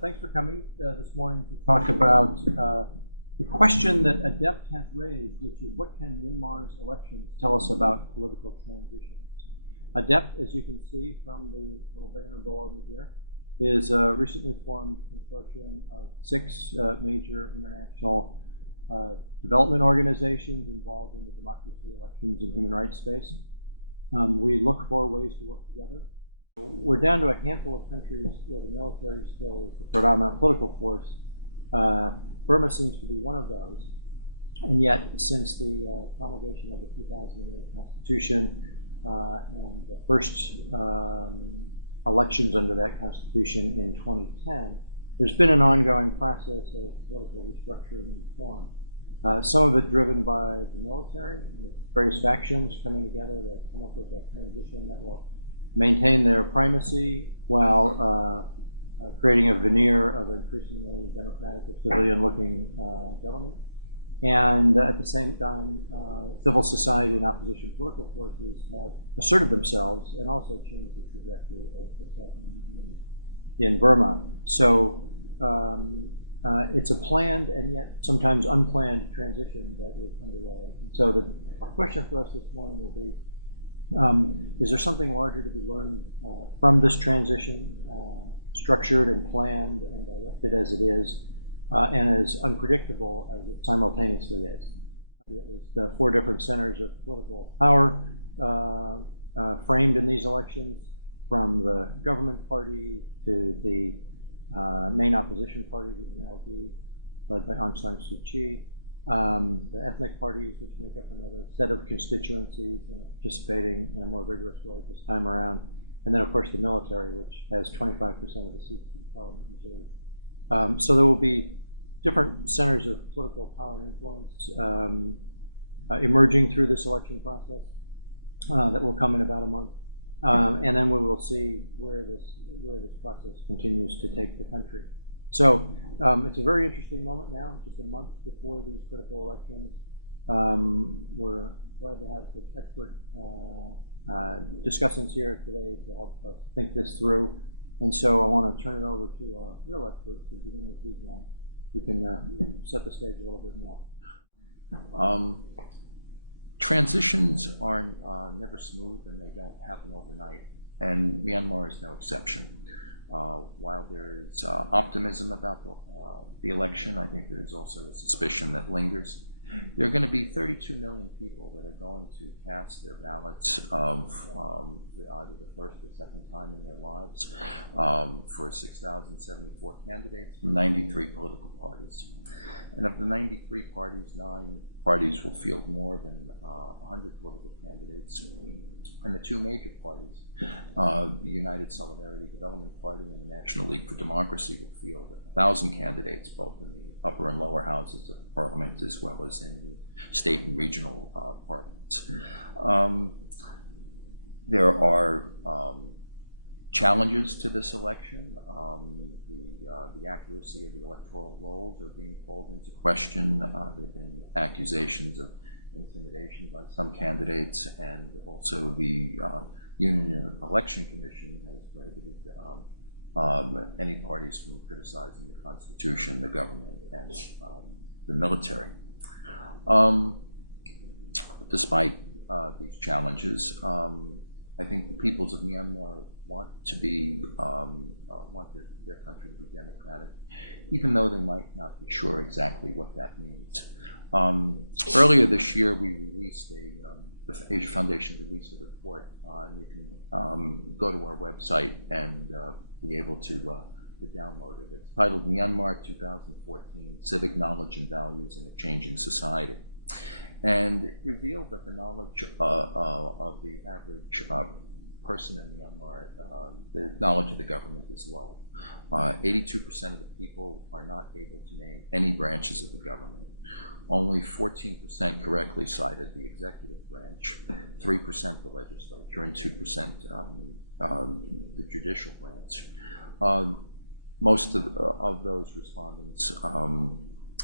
Thanks for coming this morning to talk about the question that ADEPT has raised, which is what can Myanmar's elections tell us about political transitions? ADEPT, as you can see from the little banner below me here, is a recently formed consortium of 6 major international development organizations involved in the democracy, elections, and human rights space. We look for ways to work together. We're down to a handful of countries where the military still is the predominant political force. Burma seems to be one of those. And yet, since the promulgation of the 2008 Constitution and the first elections under that Constitution in 2010, there's been an ongoing process of political restructuring and reform. Some of it driven by the military, with various factions coming together to come up with a transition that will maintain their primacy while creating a veneer of increasingly democratic or civilian-looking government. And at the same time, civil society and opposition political forces have asserted themselves and also changed the trajectory of the government in Burma. So it's a planned and yet sometimes unplanned transition that is underway. And so the question for us this morning will be, is there something larger to be learned from this transition, structured and planned and directed as it is, and as unpredictable as it simultaneously is? At least 4 different centers of political power framed in these elections, from the government party to the main opposition party, the NLD, led by Aung San Suu Kyi, the ethnic parties, which make up another set of constituencies and are participating in a more vigorous way this time around, and then, of course, the military, which has 25% of the seats in parliament reserved. So there will be different centers of political power and influence emerging through this election process that will come in about a month, and then we will see where this process continues to take the country. So it's a very interesting moment now, just a month before these critical elections. We're glad to have such expert discussants here today to help us think this through. And so I want to turn it over to our real experts, to begin with you, John, who can set the stage a little bit more. Transitions are never smooth, and they don't happen overnight, and Myanmar is no exception. While there's optimism about the election, I think there's also a suspicion that lingers. There are going to be 32 million people that are going to cast their ballots of either the first or second time in their lives for 6,074 candidates from 93 political parties. And of the 93 parties, 9 parties will field more than 100 political candidates. And the 2 major parties, the United Solidarity Development Party and the National League for Democracy, will field 1,000 candidates, both in the upper and lower houses of the parliament, as well as in the state and regional parliaments. There are challenges to this election. The accuracy of the electoral rolls are being called into question. There have been accusations of intimidation by some candidates, and also the Union Election Commission has prohibited any parties from criticizing the Constitution, the government, and the military. Despite these challenges, I think the peoples of Myanmar want to be want their country to be democratic, even though they might not be sure exactly what that means. Earlier this year, we released the Asia Foundation released a report, and you can go to our website and be able to download it. It's titled Myanmar 2014: Civic Knowledge and Values in a Changing Society. And it revealed that the knowledge of the average person in Myanmar, the knowledge of the government is low. 82% of the people are not able to name any branches of the government. Only 14% correctly cited the executive branch, 3% the legislature, and 2% the judicial branch. Most of those respondents,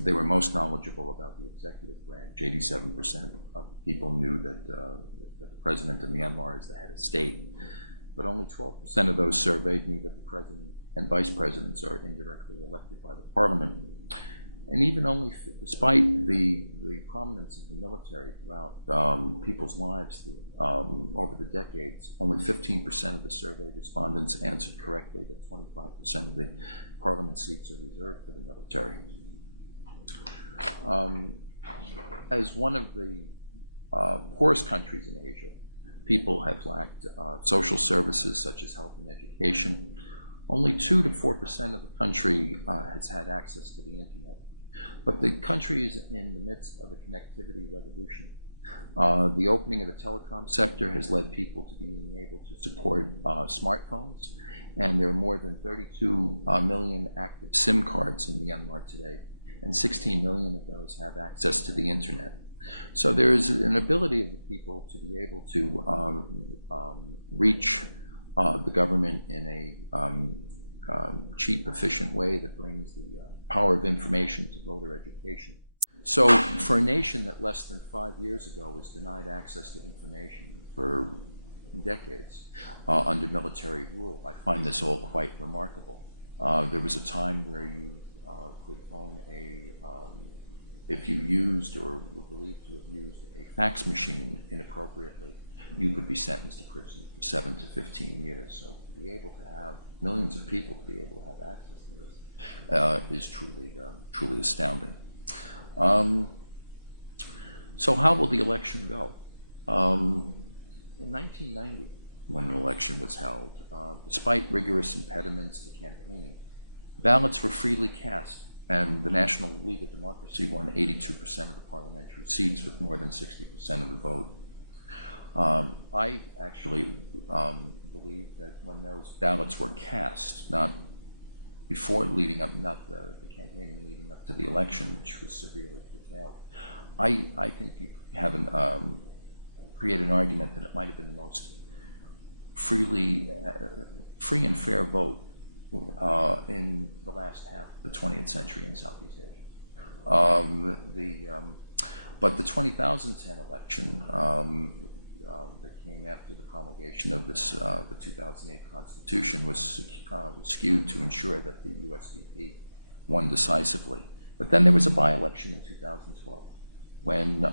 they were most knowledgeable about the executive branch. 87% of people knew that the president of Myanmar is the head of state. but only 12% of those surveyed knew that the president and vice presidents are indirectly elected by the parliament. And even only, despite the prominence of the military throughout people's lives over the decades, only 15% of the survey respondents answered correctly that 25% of the parliament seats are reserved for the military. As one of the poorest countries in Asia, people have lacked social services such as health and education. Only 2 to 4% of the country has had access to the internet. But the country is in the midst of a connectivity revolution. The opening of the telecom sector has led people to being able to support smartphones, and there are more than 32 million active SIM cards in Myanmar today, and 16 million of those have access to the internet. So there is an ability of the people to be able to reach the government in a cheap, efficient way that brings the power of information to voter education. So for a nation that less than 5 years ago was denied access to information for decades under military rule, I find this all quite remarkable. There was a time where you could own if you used or were believed to have used a fax machine inappropriately, you could be sentenced to prison for 7 to 15 years. So to be able to have millions of people to be able to have access to this is truly astounding. So how will the election go? In 1990, when an election was held, despite rigorous impediments to campaigning, ballots were freely cast, and the National League of Democracy won 82% of the parliamentary seats with more than 60% of the vote. I actually believe that when those ballots were cast, not before leading up, not the campaigning leading up to the election, which was severely curtailed, I think you have create an argument that it might have been the most free and fair vote in the last half of the 20th century in Southeast Asia. But the 2010 election that came after the promulgation of the 2008 Constitution was skewed to ensure that the USDP won decisively. But then there was a by-election in 2012 when the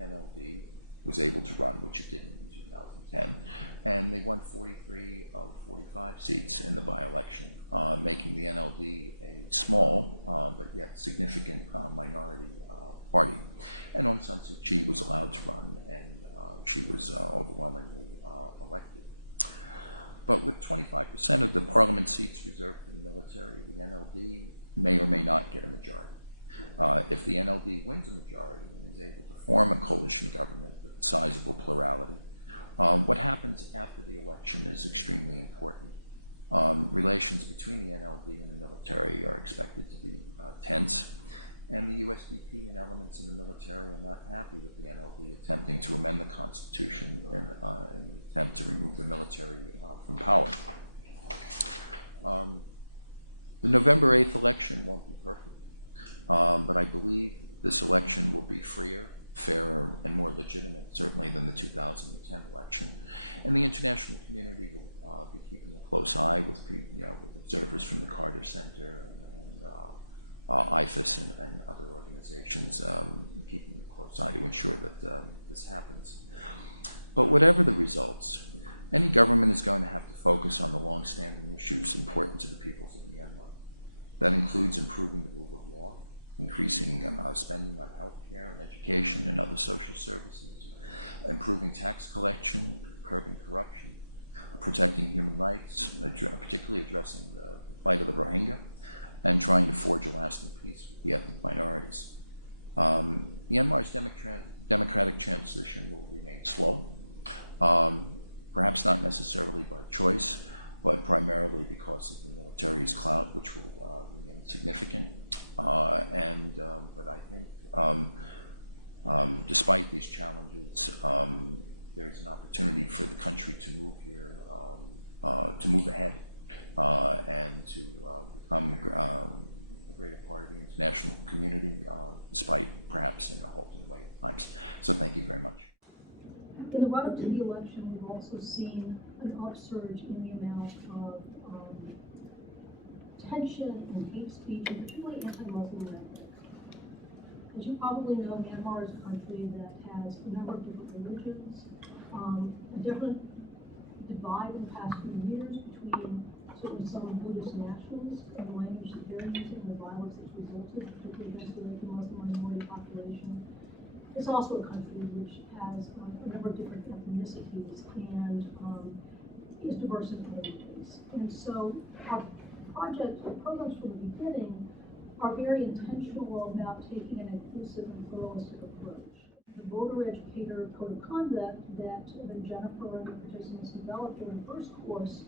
NLD was able to run, which it didn't in 2010, and they won 43 of 45 seats in the by-election, making the NLD a small but yet significant minority party. And Aung San Suu Kyi was allowed to run, and she was overwhelmingly elected. But with 25% of the parliament seats reserved for the military, the NLD may or may not get a majority. If the NLD wins a majority and is able to form a coalition government with a sizable plurality, what happens after the election is extremely important. Relations between the NLD and the military are expected to be tense, and the USDP and elements of the military are not happy with the NLD attempting to amend the Constitution in an attempt to remove the military from power. The November 8th election won't be perfect. But I believe this election will be freer, fairer, and more legitimate, certainly, than the 2010 election. And the international community will be keeping a close eye with observers from the Carter Center and IFAS and other organizations, keeping a close eye to ensure that this happens. But whatever the results, any government is going to have to focus on the long-standing issues important to the peoples of Myanmar. That includes improving the rule of law, increasing spending on health care and education and other social services, improving tax collection, curbing corruption, protecting human rights, particularly addressing the plight of the Rohingya, and trying to forge a lasting peace with the ethnic minorities. Myanmar's democratic transition will remain slow, perhaps not necessarily by choice, but primarily because of the military's clout, which will remain significant. But I think despite these challenges, there's an opportunity for the country to move here, to move ahead, and to become a greater part of the international community, despite perhaps in a halting way at times. So thank you very much. In the run-up to the election, we've also seen an upsurge in the amount of tension and hate speech, and particularly anti-Muslim rhetoric. As you probably know, Myanmar is a country that has a number of different religions, a different divide in the past few years between certainly some Buddhist nationalists and the language that they're using, the violence that's resulted, particularly against the Muslim minority population. It's also a country which has a number of different ethnicities and is diverse in many ways. And so our programs from the beginning are very intentional about taking an inclusive and pluralistic approach. The voter educator code of conduct that Jennifer and the participants developed during the first course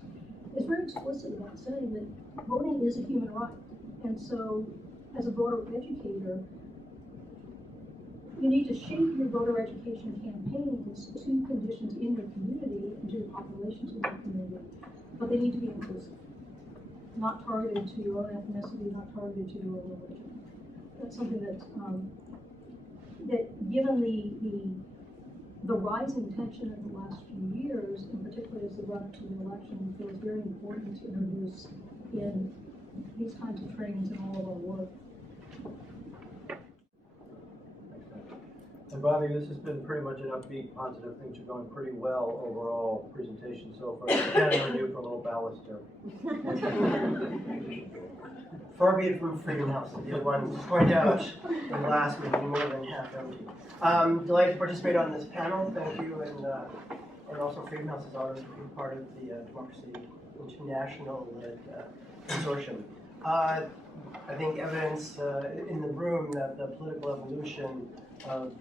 is very explicit about saying that voting is a human right. And so as a voter educator, you need to shape your voter education campaigns to conditions in your community and to the populations in your community, but they need to be inclusive, not targeted to your own ethnicity, not targeted to your own religion. That's something that given the rising tension in the last few years, in particular as the run to the election, we feel it's very important to introduce in these kinds of trainings in all of our work. And Bobby, this has been pretty much an upbeat, positive, things are going pretty well overall presentation so far. Counting on you for a little ballast here. Far be it from Freedom House, as you want to point out, the glass would be more than half empty. Delighted to participate on this panel. Thank you, and also Freedom House is honored to be part of the Democracy International consortium. I think evidence in the room that the political evolution of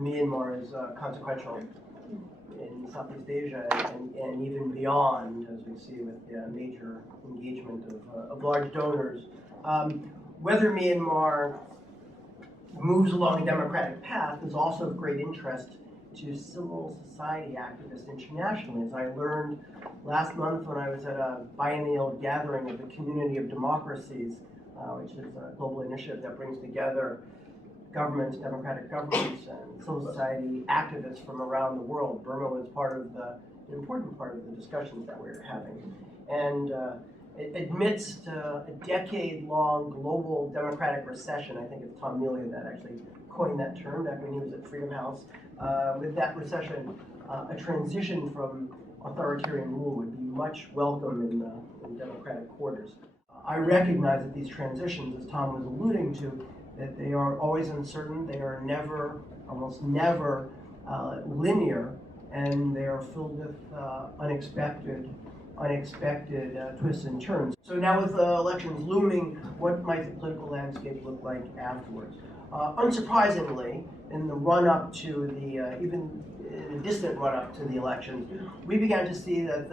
Myanmar is consequential in Southeast Asia and even beyond, as we see with the major engagement of large donors. Whether Myanmar moves along a democratic path is also of great interest to civil society activists internationally. As I learned last month when I was at a biennial gathering of the Community of Democracies, which is a global initiative that brings together governments, democratic governments, and civil society activists from around the world. Burma was part of an important part of the discussions that we were having. And amidst a decade-long global democratic recession, I think it's Tom Mealy that actually coined that term back when he was at Freedom House, with that recession, a transition from authoritarian rule would be much welcome in democratic quarters. I recognize that these transitions, as Tom was alluding to, that they are always uncertain, they are never, almost never linear, and they are filled with unexpected twists and turns. So now with elections looming, what might the political landscape look like afterwards? Unsurprisingly, in the run-up to even in the distant run-up to the election, we began to see that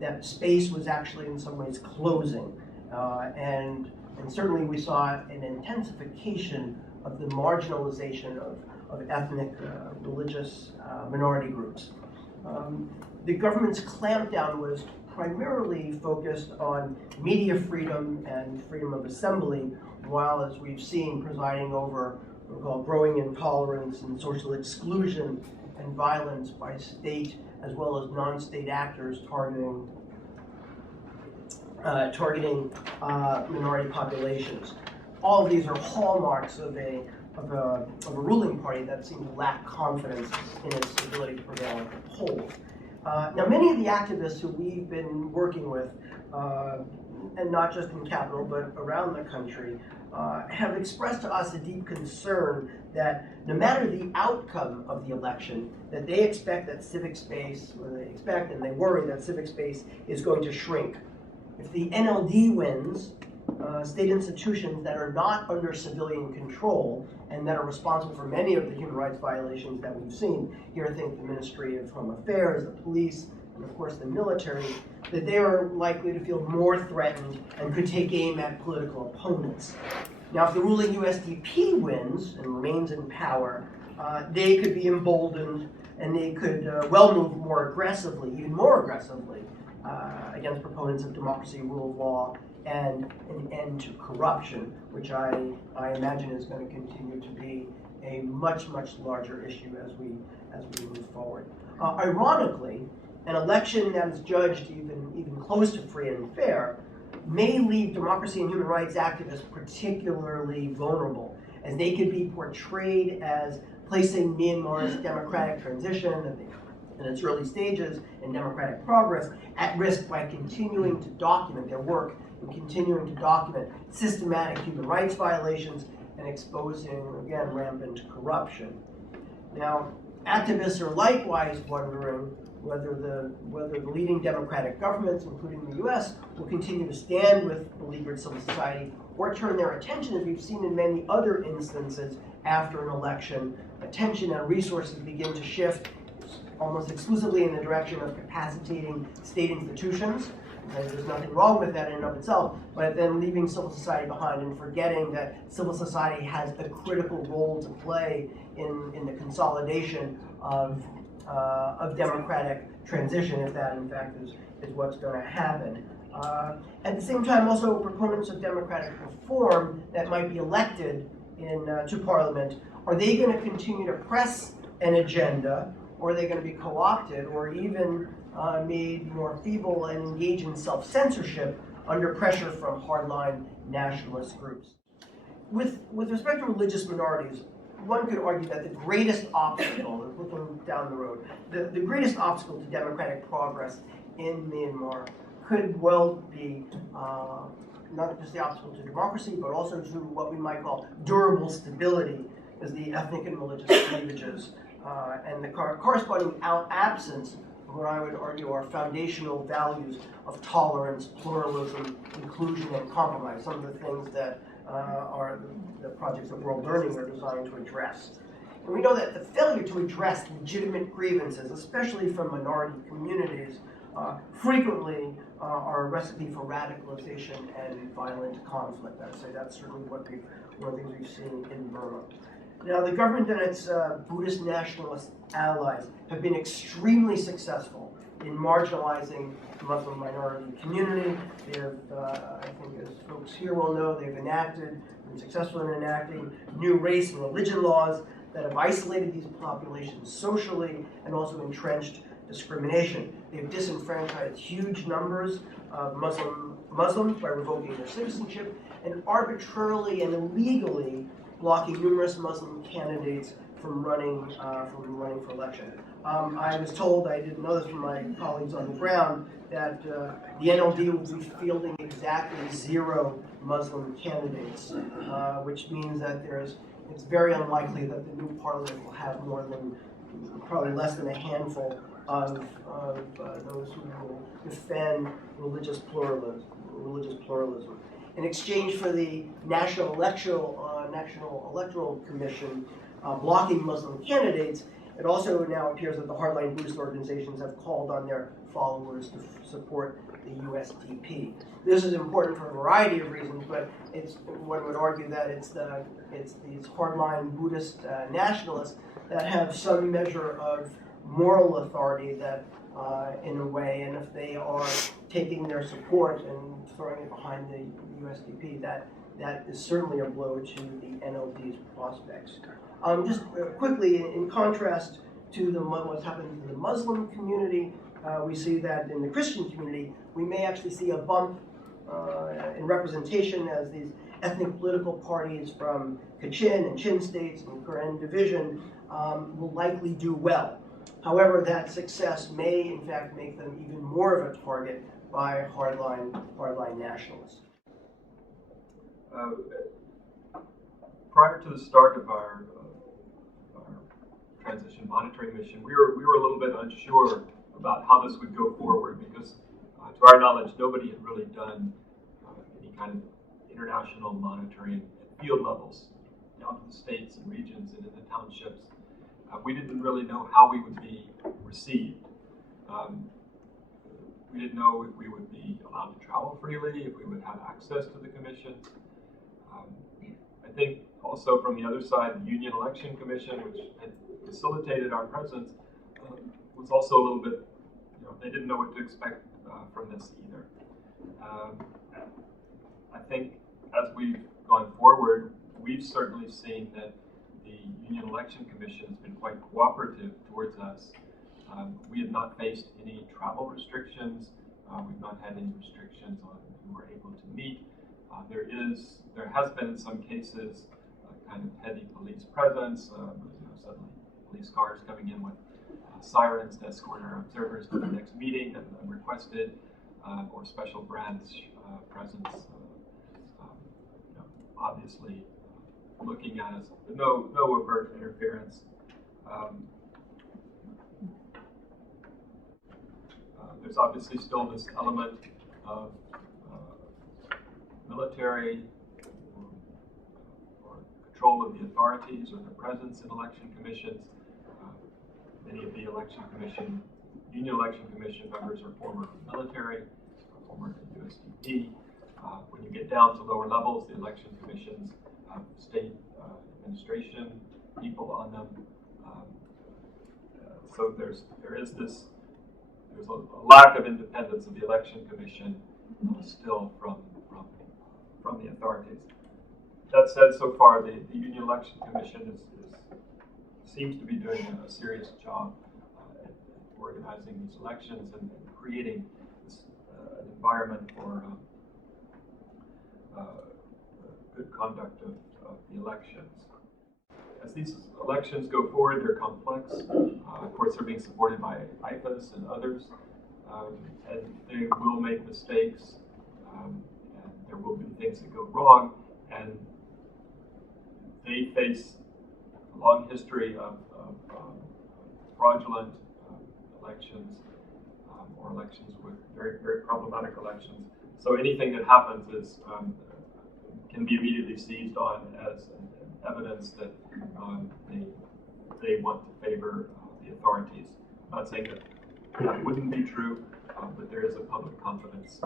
that space was actually in some ways closing. And certainly we saw an intensification of the marginalization of ethnic, religious minority groups. The government's clampdown was primarily focused on media freedom and freedom of assembly, while, as we've seen, presiding over what we call growing intolerance and social exclusion and violence by state as well as non-state actors targeting minority populations. All of these are hallmarks of a ruling party that seems to lack confidence in its ability to prevail and hold. Now, many of the activists who we've been working with, and not just in Capitol, but around the country, have expressed to us a deep concern that no matter the outcome of the election, that they expect that civic space, or they expect and they worry that civic space is going to shrink. If the NLD wins, state institutions that are not under civilian control and that are responsible for many of the human rights violations that we've seen, here I think the Ministry of Home Affairs, the police, and of course the military, that they are likely to feel more threatened and could take aim at political opponents. Now, if the ruling USDP wins and remains in power, they could be emboldened and they could well move more aggressively, even more aggressively, against proponents of democracy, rule of law, and an end to corruption, which I imagine is going to continue to be a much, much larger issue as we move forward. Ironically, an election that is judged even close to free and fair may leave democracy and human rights activists particularly vulnerable, as they could be portrayed as placing Myanmar's democratic transition in its early stages and democratic progress at risk by continuing to document their work and continuing to document systematic human rights violations and exposing, again, rampant corruption. Now, activists are likewise wondering whether the leading democratic governments, including the US, will continue to stand with beleaguered civil society or turn their attention, as we've seen in many other instances after an election, attention and resources begin to shift almost exclusively in the direction of capacitating state institutions. And there's nothing wrong with that in and of itself, but then leaving civil society behind and forgetting that civil society has a critical role to play in the consolidation of democratic transition, if that in fact is what's going to happen. At the same time, also proponents of democratic reform that might be elected to parliament, are they going to continue to press an agenda, or are they going to be co-opted or even made more feeble and engage in self-censorship under pressure from hardline nationalist groups? With respect to religious minorities, one could argue that the greatest obstacle, looking down the road, the greatest obstacle to democratic progress in Myanmar could well be not just the obstacle to democracy, but also to what we might call durable stability, as the ethnic and religious cleavages and the corresponding absence of what I would argue are foundational values of tolerance, pluralism, inclusion, and compromise, some of the things that are the projects of World Learning are designed to address. And we know that the failure to address legitimate grievances, especially from minority communities, frequently are a recipe for radicalization and violent conflict. I would say that's certainly one of the things we've seen in Burma. Now, the government and its Buddhist nationalist allies have been extremely successful in marginalizing the Muslim minority community. They have, I think as folks here will know, they've been successful in enacting new race and religion laws that have isolated these populations socially and also entrenched discrimination. They've disenfranchised huge numbers of Muslims by revoking their citizenship and arbitrarily and illegally blocking numerous Muslim candidates from running for election. I was told, I didn't know this from my colleagues on the ground, that the NLD will be fielding exactly 0 Muslim candidates, which means that it's very unlikely that the new parliament will have more than probably less than a handful of those who will defend religious pluralism. In exchange for the National Electoral Commission blocking Muslim candidates, it also now appears that the hardline Buddhist organizations have called on their followers to support the USDP. This is important for a variety of reasons, but one would argue that it's these hardline Buddhist nationalists that have some measure of moral authority that, in a way, and if they are taking their support and throwing it behind the USDP, that is certainly a blow to the NLD's prospects. Just quickly, in contrast to what's happening in the Muslim community, we see that in the Christian community, we may actually see a bump in representation as these ethnic political parties from Kachin and Chin states and Karen division will likely do well. However, that success may, in fact, make them even more of a target by hardline nationalists. Prior to the start of our transition monitoring mission, we were a little bit unsure about how this would go forward because, to our knowledge, nobody had really done any kind of international monitoring at field levels, down to the states and regions and in the townships. We didn't really know how we would be received. We didn't know if we would be allowed to travel freely, if we would have access to the commissions. I think also from the other side, the Union Election Commission, which had facilitated our presence, was also a little bit, they didn't know what to expect from this either. I think as we've gone forward, we've certainly seen that the Union Election Commission has been quite cooperative towards us. We have not faced any travel restrictions. We've not had any restrictions on who we're able to meet. There has been some cases, kind of heavy police presence, some police cars coming in with sirens to escort our observers to the next meeting that requested, or special branch presence. Obviously, looking at us, no overt interference. There's obviously still this element of military or control of the authorities or the presence in election commissions. Many of the Union Election Commission members are former military, former USDP. When you get down to lower levels, the election commissions have state administration people on them. So there's a lack of independence of the election commission still from the authorities. That said, so far the Union Election Commission seems to be doing a serious job in organizing these elections and creating this environment for good conduct of the elections. As these elections go forward, they're complex. Of course, they're being supported by IFAs and others, and they will make mistakes, and there will be things that go wrong, and they face a long history of fraudulent elections, or elections with very, very problematic elections. So anything that happens can be immediately seized on as evidence that they want to favor the authorities. I'm not saying that wouldn't be true, but there is a public confidence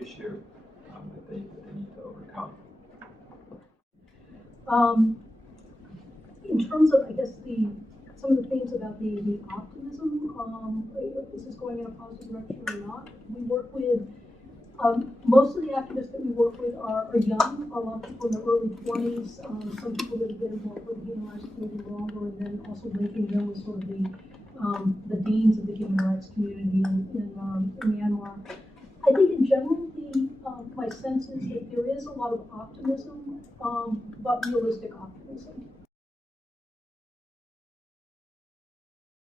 issue that they need to overcome. In terms of, I guess, some of the things about the optimism, if this is going in a positive direction or not. We work with, most of the activists that we work with are young, a lot of people in their early 20s, some people that have been involved with the human rights community longer, and then also making them sort of the deans of the human rights community in Myanmar. I think in general, my sense is that there is a lot of optimism, but realistic optimism.